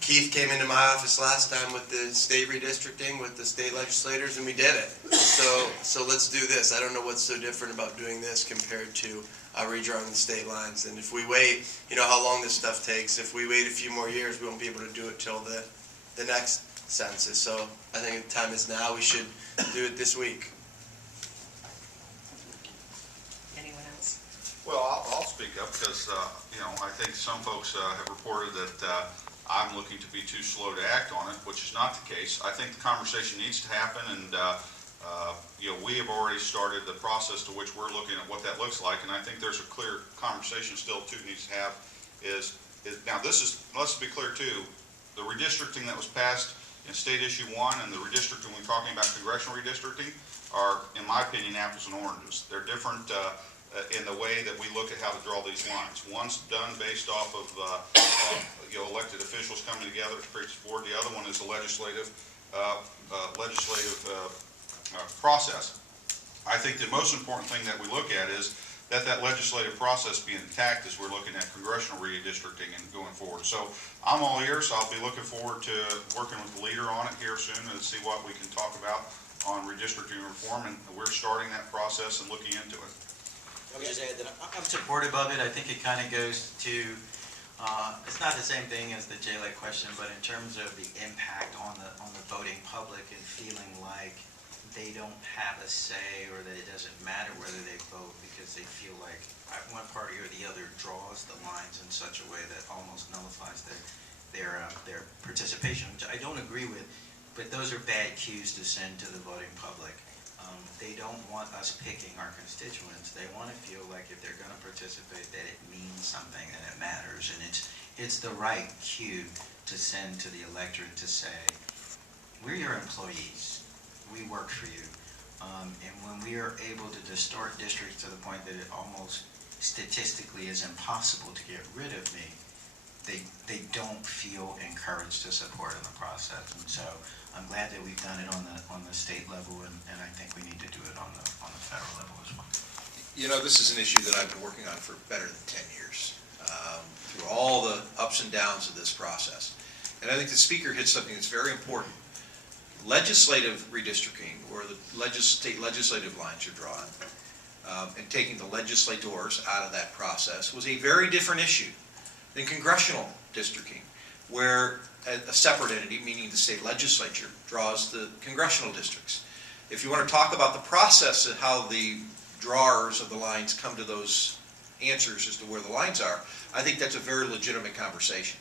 Keith came into my office last time with the state redistricting with the state legislators, and we did it. So let's do this. I don't know what's so different about doing this compared to redrawing the state lines. And if we wait, you know how long this stuff takes. If we wait a few more years, we won't be able to do it till the next census. So I think the time is now. We should do it this week. Anyone else? Well, I'll speak up because, you know, I think some folks have reported that I'm looking to be too slow to act on it, which is not the case. I think the conversation needs to happen, and you know, we have already started the process to which we're looking at what that looks like, and I think there's a clear conversation still too needs to have is now this is, let's be clear too, the redistricting that was passed in State Issue 1 and the redistricting we're talking about, Congressional Redistricting, are, in my opinion, apples and oranges. They're different in the way that we look at how to draw these lines. One's done based off of you know, elected officials coming together to create this board. The other one is a legislative process. I think the most important thing that we look at is that legislative process be intact as we're looking at congressional redistricting and going forward. So I'm all ears. I'll be looking forward to working with the leader on it here soon and see what we can talk about on redistricting reform, and we're starting that process and looking into it. I would just add that I'm supportive of it. I think it kind of goes to, it's not the same thing as the JLEC question, but in terms of the impact on the voting public and feeling like they don't have a say or that it doesn't matter whether they vote because they feel like one party or the other draws the lines in such a way that almost nullifies their participation, which I don't agree with, but those are bad cues to send to the voting public. They don't want us picking our constituents. They want to feel like if they're going to participate that it means something and it matters, and it's the right cue to send to the electorate to say, we're your employees, we work for you, and when we are able to distort districts to the point that it almost statistically is impossible to get rid of me, they don't feel encouraged to support in the process. And so I'm glad that we've done it on the state level, and I think we need to do it on the federal level as well. You know, this is an issue that I've been working on for better than 10 years, through all the ups and downs of this process. And I think the speaker hit something that's very important. Legislative redistricting, where the state legislative lines are drawn, and taking the legislators out of that process was a very different issue than congressional districting, where a separate entity, meaning the state legislature, draws the congressional districts. If you want to talk about the process of how the drawers of the lines come to those answers as to where the lines are, I think that's a very legitimate conversation.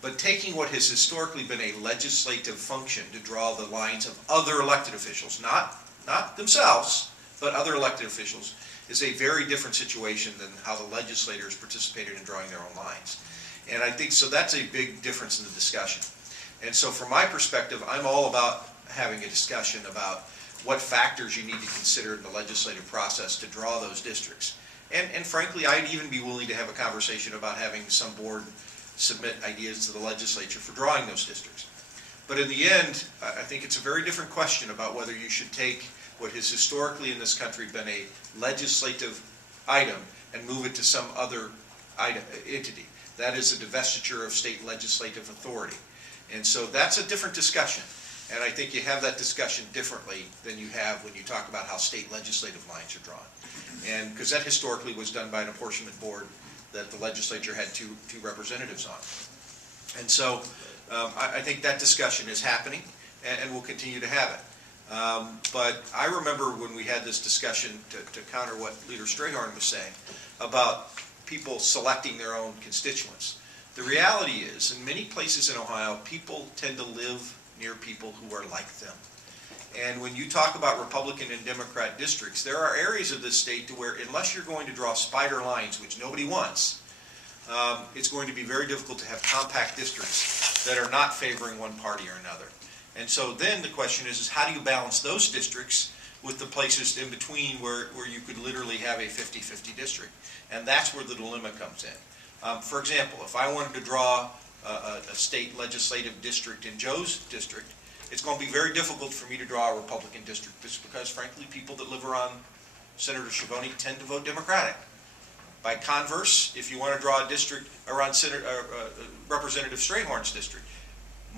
But taking what has historically been a legislative function to draw the lines of other elected officials, not themselves, but other elected officials, is a very different situation than how the legislators participated in drawing their own lines. And I think, so that's a big difference in the discussion. And so from my perspective, I'm all about having a discussion about what factors you need to consider in the legislative process to draw those districts. And frankly, I'd even be willing to have a conversation about having some board submit ideas to the legislature for drawing those districts. But in the end, I think it's a very different question about whether you should take what has historically in this country been a legislative item and move it to some other entity. That is a divestiture of state legislative authority. And so that's a different discussion. And I think you have that discussion differently than you have when you talk about how state legislative lines are drawn. And because that historically was done by an apportionment board that the legislature had two representatives on. And so I think that discussion is happening, and we'll continue to have it. But I remember when we had this discussion to counter what Leader Strahorn was saying about people selecting their own constituents. The reality is, in many places in Ohio, people tend to live near people who are like them. And when you talk about Republican and Democrat districts, there are areas of this state to where, unless you're going to draw spider lines, which nobody wants, it's going to be very difficult to have compact districts that are not favoring one party or another. And so then the question is how do you balance those districts with the places in between where you could literally have a 50-50 district? And that's where the dilemma comes in. For example, if I wanted to draw a state legislative district in Joe's district, it's going to be very difficult for me to draw a Republican district just because, frankly, people that live around Senator Schiavoni tend to vote Democratic. By converse, if you want to draw a district around Representative Strahorn's district,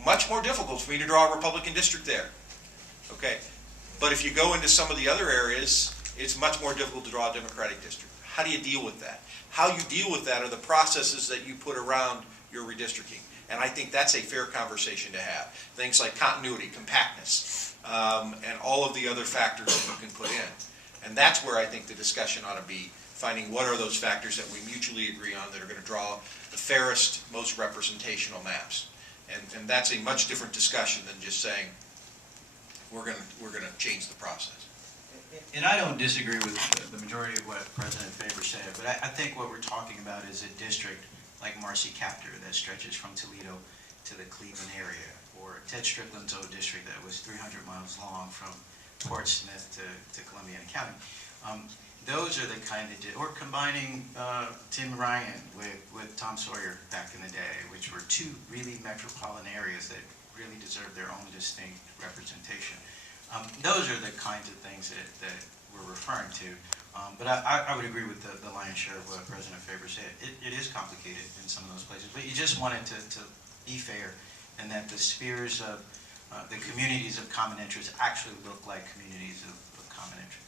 much more difficult for me to draw a Republican district there. Okay, but if you go into some of the other areas, it's much more difficult to draw a Democratic district. How do you deal with that? How you deal with that are the processes that you put around your redistricting. And I think that's a fair conversation to have. Things like continuity, compactness, and all of the other factors that you can put in. And that's where I think the discussion ought to be, finding what are those factors that we mutually agree on that are going to draw the fairest, most representational maps. And that's a much different discussion than just saying, we're going to change the process. And I don't disagree with the majority of what President Faber said, but I think what we're talking about is a district like Marcy Captor that stretches from Toledo to the Cleveland area, or Ted Strickland's old district that was 300 miles long from Portsmouth to Columbia County. Those are the kind of, or combining Tim Ryan with Tom Sawyer back in the day, which were two really metropolitan areas that really deserve their own distinct representation. Those are the kinds of things that we're referring to. But I would agree with the lion's share of what President Faber said. It is complicated in some of those places, but you just want it to be fair, and that the spheres of the communities of common interest actually look like communities of common interest.